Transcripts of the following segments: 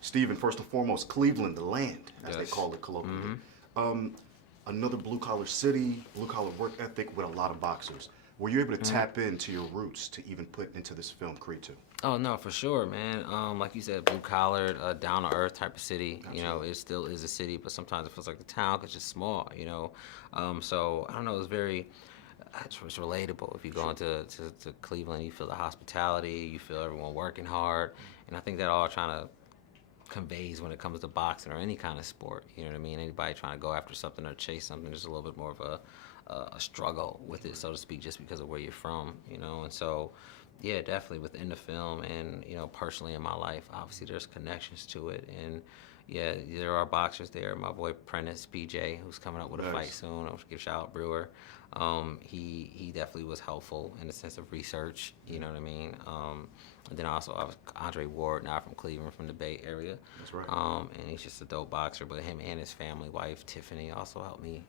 Steven, first and foremost, Cleveland, the land, as they Yes. call it colloquially. Another blue-collar city, blue-collar work ethic with a lot of boxers. Were you able to tap into your roots to even put into this film, Creed 2? Oh no, for sure, man. Like you said, blue collared, down to earth type of city. You know, Absolutely. it still is a city, but sometimes it feels like the town 'cause it's just small. You know, so I don't know. It's very, it's relatable. If you go into Cleveland, you feel the hospitality, you feel everyone working hard, and I think that all trying to conveys when it comes to boxing or any kind of sport. You know what I mean? Anybody trying to go after something or chase something, there's a little bit more of a struggle with it, so to speak, just because of where you're from. You know, and so yeah, definitely within the film and personally in my life, obviously there's connections to it and. Yeah, there are boxers there. My boy Prentice PJ, who's coming up with a fight Nice. soon. I'll give shout out Brewer. He definitely was helpful in the sense of research. You know what I mean? And then also I was Andre Ward, now from Cleveland, from the Bay Area. That's right. And he's just a dope boxer. But him and his family, wife Tiffany, also helped me,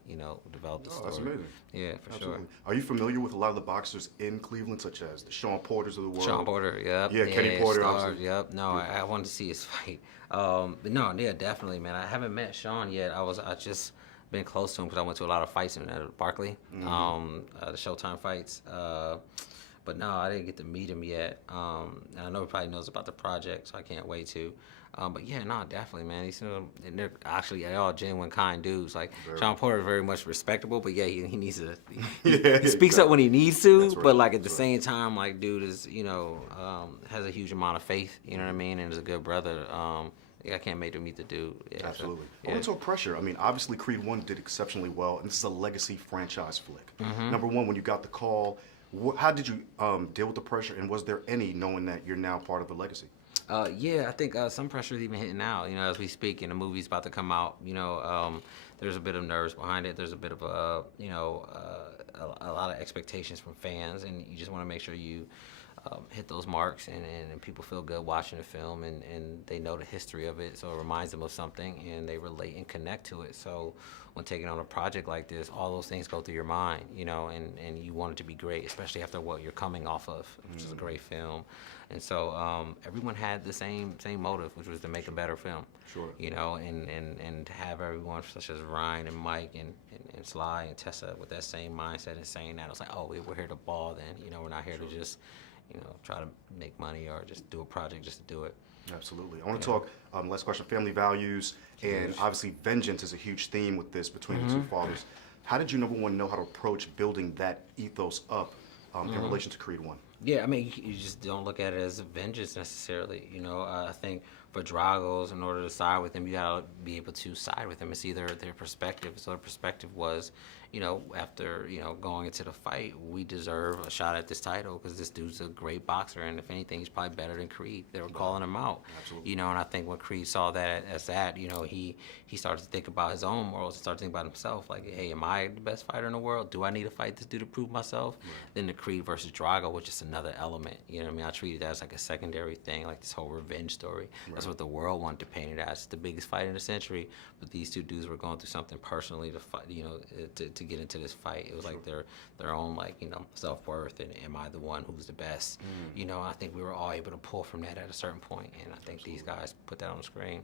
develop the Oh, story. that's amazing. Yeah, for Absolutely. sure. Are you familiar with a lot of the boxers in Cleveland, such as the Shawn Porters of the world? Shawn Porter, yep. Yeah, Kenny Porter, Star, obviously. yep. No, I wanted to see his fight. But no, yeah, definitely, man. I haven't met Shawn yet. I just been close to him because I went to a lot of fights in Barkley, the Showtime fights. But no, I didn't get to meet him yet. And I know he probably knows about the project, so I can't wait to. But yeah, no, definitely, man. And they're actually all genuine, kind dudes. Like Shawn Porter is very much respectable, but yeah, he needs to. Yeah, He speaks up when he needs to, That's right, but like at the that's same time, like dude is has a huge amount of faith. You know what I mean, and is a good brother. Yeah, I can't make him meet the dude. Yeah, Absolutely. So, I yeah. want to talk pressure. I mean, obviously, Creed 1 did exceptionally well, and this is a legacy franchise flick. Number one, when you got the call, how did you deal with the pressure, and was there any knowing that you're now part of the legacy? Yeah, I think some pressure is even hitting now. As we speak, and the movie's about to come out. There's a bit of nerves behind it. There's a bit of a lot of expectations from fans, and you just want to make sure you hit those marks and people feel good watching the film and they know the history of it, so it reminds them of something and they relate and connect to it. So when taking on a project like this, all those things go through your mind, and you want it to be great, especially after what you're coming off of, which is a great film. And so everyone had the same motive, which was to make a better film. Sure. And to have everyone such as Ryan and Mike and Sly and Tessa with that same mindset and saying that, it was like, oh, we're here to ball then. We're not here to just try to make money or just do a project just to do it. Absolutely. I want to talk, last question, family values, and obviously vengeance is a huge theme with this between the two fathers. How did you, number one, know how to approach building that ethos up in relation to Creed 1? Yeah, I mean, you just don't look at it as a vengeance necessarily. I think for Dragos, in order to side with him, you gotta be able to side with him. It's either their perspective. So their perspective was, after going into the fight, we deserve a shot at this title because this dude's a great boxer, and if anything, he's probably better than Creed. They were calling him out. Absolutely. And I think when Creed saw that as that, he started to think about his own morals and started to think about himself. Like, hey, am I the best fighter in the world? Do I need to fight this dude to prove myself? Then the Creed versus Drago, which is another element. I treated that as like a secondary thing, like this whole revenge story. That's what the world wanted to paint it as. It's the biggest fight in the century, but these two dudes were going through something personally to fight, to get into this fight. It was like their own self-worth and am I the one who's the best? I think we were all able to pull from that at a certain point, and I think these guys put that on the screen.